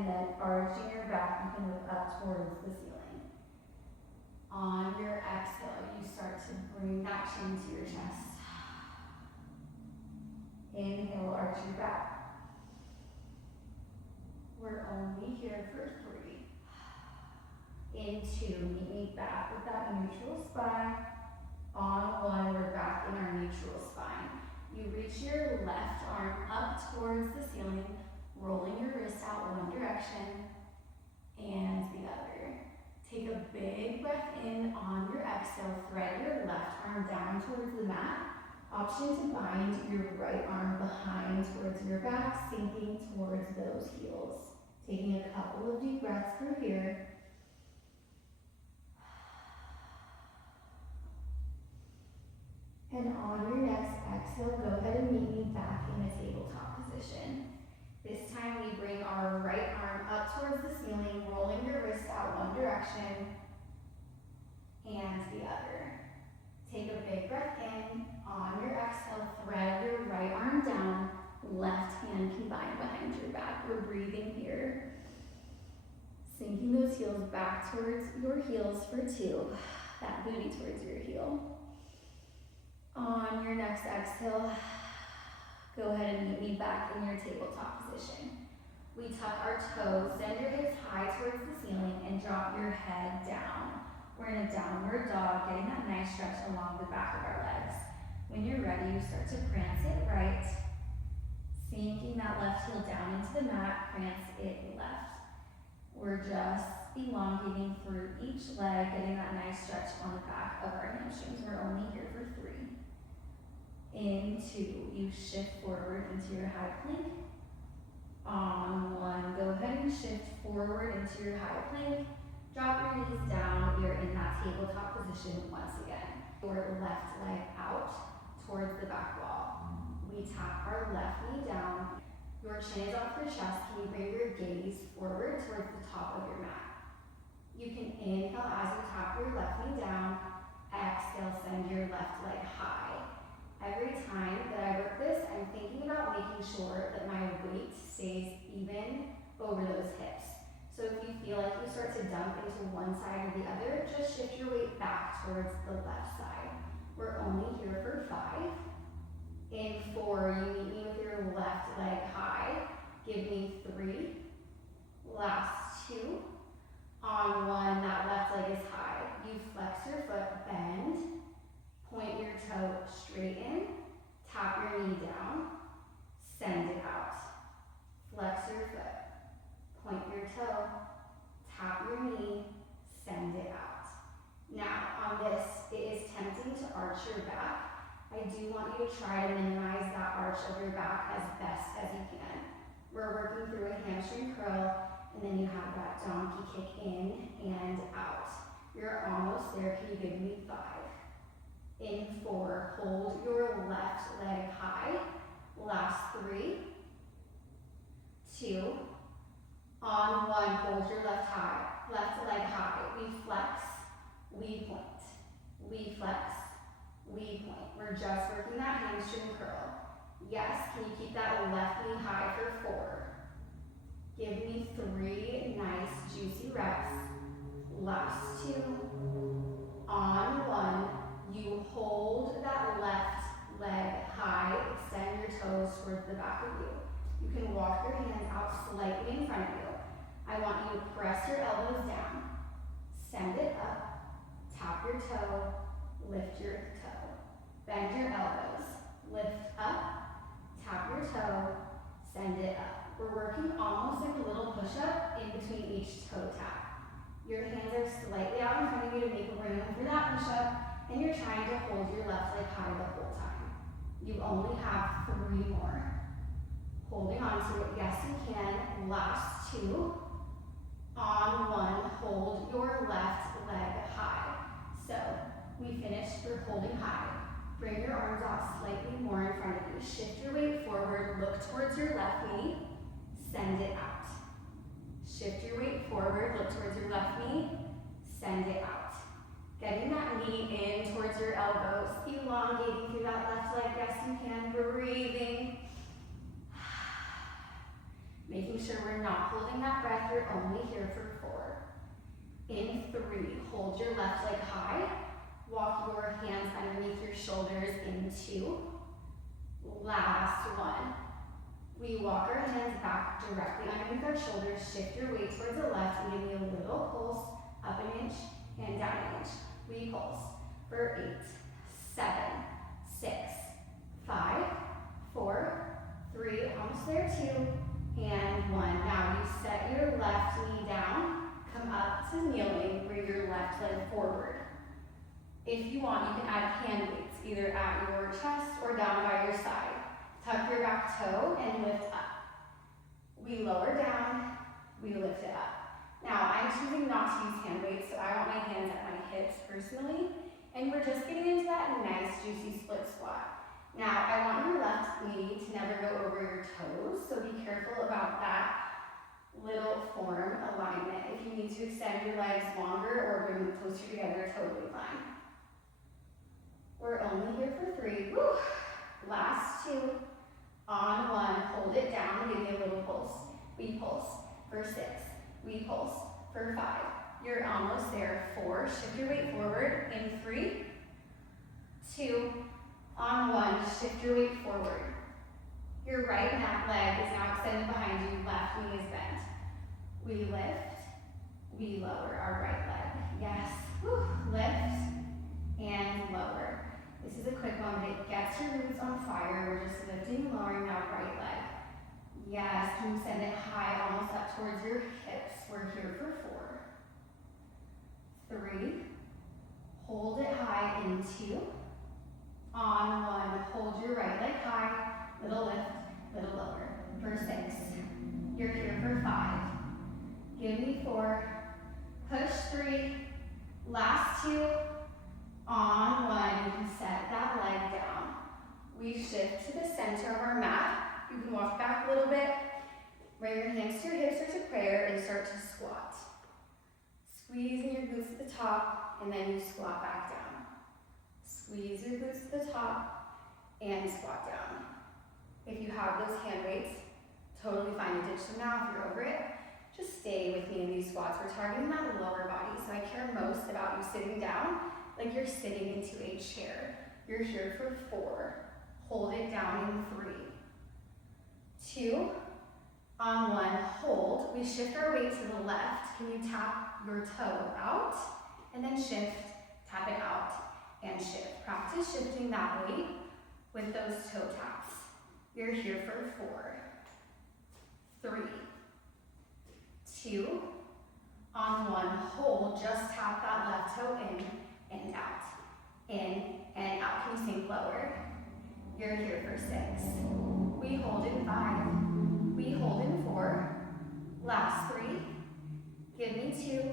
and then arching your back, you can look up towards the ceiling. On your exhale, you start to bring that chin to your chest. Inhale, arch your back. We're only here for 3. In 2, meet me back with that neutral spine. On 1, we're back in our neutral spine. You reach your left arm up towards the ceiling, rolling your wrist out one direction and the other. Take a big breath in. On your exhale, thread your left arm down towards the mat. Option to bind your right arm behind towards your back, sinking towards those heels. Taking a couple of deep breaths through here. And on your next exhale, go ahead and meet me back in a tabletop position. This time we bring our right arm up towards the ceiling, rolling your wrist out one direction and the other. Take a big breath in. On your exhale, thread your right arm down, left hand combined behind your back. We're breathing here. Sinking those heels back towards your heels for 2. That booty towards your heel. On your next exhale, go ahead and meet me back in your tabletop position. We tuck our toes, send your hips high towards the ceiling, and drop your head down. We're in a downward dog, getting that nice stretch along the back of our legs. When you're ready, you start to prance it right, sinking that left heel down into the mat, prance it left. We're just elongating through each leg, getting that nice stretch on the back of our hamstrings. We're only here for 3. In 2, you shift forward into your high plank. On 1, go ahead and shift forward into your high plank. Drop your knees down. You're in that tabletop position once again. Your left leg out towards the back wall. We tap our left knee down. Your chin is off your chest. Can you bring your gaze forward towards the top of your mat? You can inhale as you tap your left knee down. Exhale, send your left leg high. Every time that I work this, I'm thinking about making sure that my weight stays even over those hips. So if you feel like you start to dump into one side or the other, just shift your weight back towards the left side. We're only here for 5. In 4, you meet me with your left leg high. Give me 3. Last 2. On 1, that left leg is high. You flex your foot, bend, point your toe straight in, tap your knee down, send it out. Flex your foot, point your toe, tap your knee, send it out. Now on this, it is tempting to arch your back. I do want you to try to minimize that arch of your back as best as you can. We're working through a hamstring curl, and then you have that donkey kick in and out. You're almost there. Can you give me 5? In 4, hold your left leg high. Last 3, 2. On 1, hold your left leg high. We flex, we point. We flex, we point. We're just working that hamstring curl. Yes, can you keep that left knee high for 4? Give me 3 nice juicy reps. Last 2. On 1, you hold that left leg high, extend your toes towards the back of you. You can walk your hands out slightly in front of you. I want you to press your elbows down, send it up, tap your toe, lift your toe. Bend your elbows, lift up, tap your toe, send it up. We're working almost like a little push-up in between each toe tap. Your hands are slightly out in front of you to make room for that push-up, and you're trying to hold your left leg high the whole time. You only have 3 more. Holding on to it, yes you can. Last 2. On 1, hold your left leg high. So we finished with holding high. Bring your arms out slightly more in front of you. Shift your weight forward, look towards your left knee, send it out. Shift your weight forward, look towards your left knee, send it out. Getting that knee in towards your elbows, elongating through that left leg, yes you can, breathing. Making making sure we're not holding that breath. You're only here for 4. In 3, hold your left leg high. Walk your hands underneath your shoulders in 2. Last 1. We walk our hands back directly underneath our shoulders. Shift your weight towards the left and give me a little pulse, up an inch and down an inch. We pulse for 8, 7, 6, 5, 4, 3, almost there, 2, and 1. Now you set your left knee down, come up to kneeling, bring your left leg forward. If you want, you can add hand weights, either at your chest or down by your side. Tuck your back toe and lift up. We lower down, we lift it up. Now, I'm choosing not to use hand weights, so I want my hands at my hips personally, and we're just getting into that nice, juicy split squat. Now, I want your left knee to never go over your toes, so be careful about that little form alignment. If you need to extend your legs longer or bring them closer together, totally fine. We're only here for 3. Woo. Last 2. On 1, hold it down, give me a little pulse. We pulse for 6. We pulse for 5. You're almost there. 4, shift your weight forward in 3, 2, on 1, shift your weight forward. Your right leg is now extended behind you, left knee is bent. We lift, we lower our right leg. Yes, woo. Lift and lower. This is a quick one, but it gets your glutes on fire. We're just lifting and lowering that right leg. Yes, can you send it high, almost up towards your hips. We're here for 4. 3, hold it high in 2. On 1, hold your right leg high, little lift, little lower. For 6, you're here for 5. Give me 4, push 3, last 2. On 1, you can set that leg down. We shift to the center of our mat. You can walk back a little bit, bring your hands to your hips or to prayer, and start to squat. Squeezing your glutes at the top, and then you squat back down. Squeeze your glutes to the top, and squat down. If you have those hand weights, totally fine to ditch them now if you're over it. Just stay with me in these squats. We're targeting that lower body, so I care most about you sitting down like you're sitting into a chair. You're here for 4. Hold it down in 3. 2. On 1, hold. We shift our weight to the left. Can you tap your toe out? And then shift, tap it out, and shift. Practice shifting that weight with those toe taps. You're here for 4. 3. 2. On 1, hold. Just tap that left toe in and out. In and out. Can you sink lower? You're here for 6. We hold in 5. We hold in 4. Last 3. Give me 2.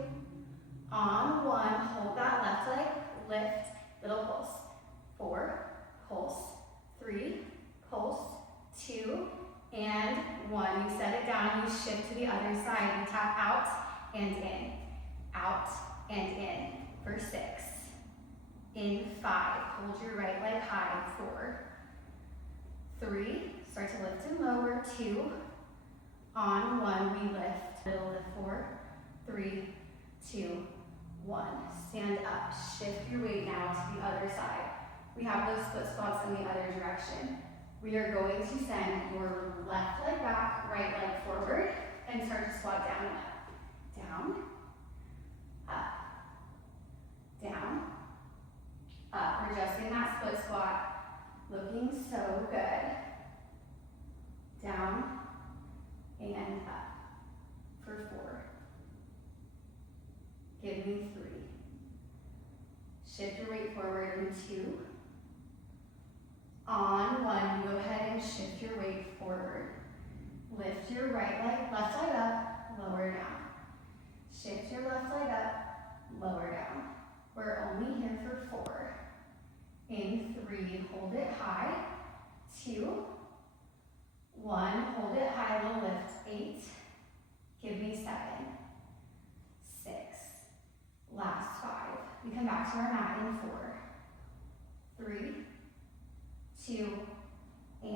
On 1, hold that left leg. Lift. Little pulse. 4. Pulse. 3. Pulse. 2. And 1. You set it down. You shift to the other side. You tap out and in. Out and in. For 6. In 5, hold your right leg high. 4. 3, start to lift and lower. 2, on 1, we lift. Little lift. 4, 3, 2, 1. Stand up. Shift your weight now to the other side. We have those split squats in the other direction. We are going to send your left leg back, right leg forward, and start to squat down and up. Down, up, down, up. We're just in that split squat. Looking so good. Down and up for 4. Give me 3. Shift your weight forward in 2. On 1, you go ahead and shift your weight forward. Lift your right leg, left leg up, lower down. Shift your left leg up, lower down. We're only here for 4. In 3, hold it high. 2, 1, hold it high, little lift. 8, give me 7, 6, last 5. We come back to our mat in 4, 3, 2,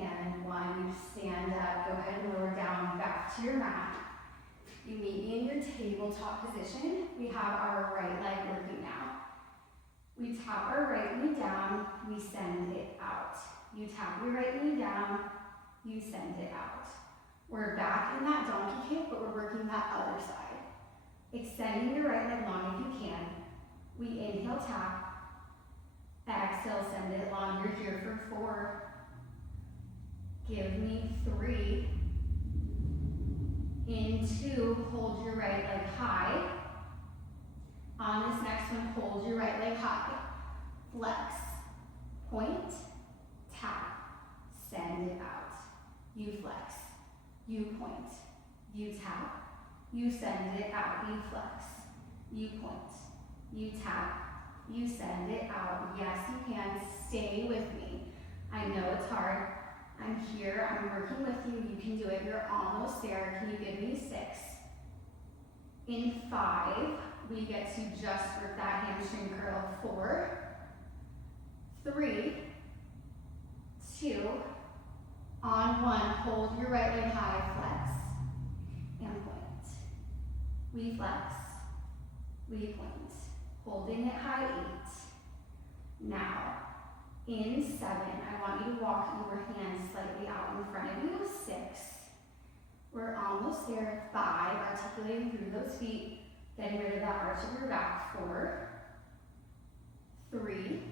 and 1. You stand up, go ahead and lower down back to your mat. You meet me in your tabletop position. We have our right leg working now. We tap our right knee down, we send it out. You tap your right knee down, you send it out. We're back in that donkey kick, but we're working that other side. Extending your right leg long if you can. We inhale, tap. Exhale, send it long. You're here for 4. Give me 3. In 2, hold your right leg high. On this next one, hold your right leg high. Flex, point, tap, send it out. You flex, you point, you tap, you send it out. You flex, you point, you tap, you send it out. Yes, you can. Stay with me. I know it's hard. I'm here, I'm working with you. You can do it. You're almost there. Can you give me 6? In 5, we get to just work that hamstring curl. 4, 3, 2, on 1, hold your right leg high, flex, and point. We flex, we point, holding it high, 8. Now, in 7, I want you to walk your hands slightly out in front of you. 6, we're almost there. 5, articulating through those feet, getting rid of that arch of your back. 4, 3,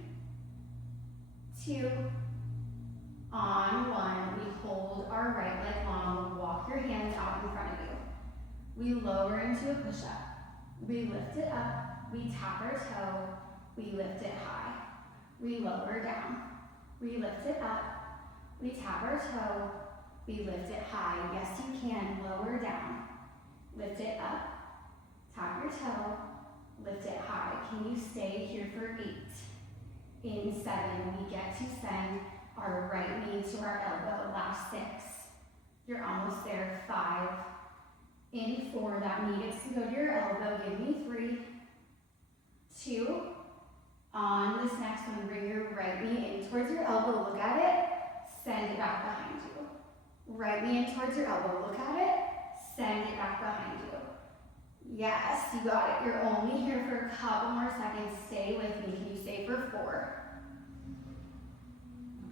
2, on 1, we hold our right leg long, walk your hands out in front of you. We lower into a push-up. We lift it up, we tap our toe, we lift it high. We lower down, we lift it up, we tap our toe, we lift it high. Yes, you can. Lower down, lift it up, tap your toe, lift it high. Can you stay here for 8? In 7, we get to send our right knee to our elbow. Last 6. You're almost there. 5. In 4, that knee gets to go to your elbow. Give me 3, 2. On this next one, bring your right knee in towards your elbow. Look at it. Send it back behind you. Right knee in towards your elbow. Look at it. Send it back behind you. Yes, you got it. You're only here for a couple more seconds. Stay with me. Can you stay for 4?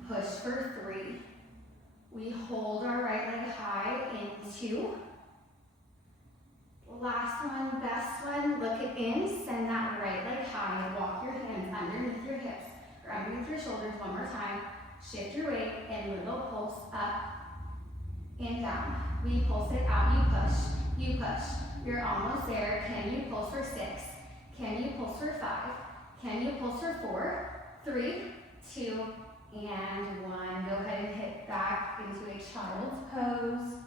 Push for 3. We hold our right leg high in 2. Last one, best one. Look it in. Send that right leg high and walk your hands underneath your hips or underneath your shoulders. One more time. Shift your weight and little pulse up and down. We pulse it out. You push. You push. You're almost there. Can you pulse for 6? Can you pulse for 5? Can you pulse for 4? 3, 2, and 1. Go ahead and hit back into a child's pose.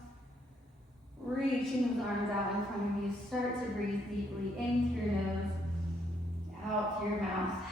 Reaching those arms out in front of you. Start to breathe deeply in through your nose, out through your mouth.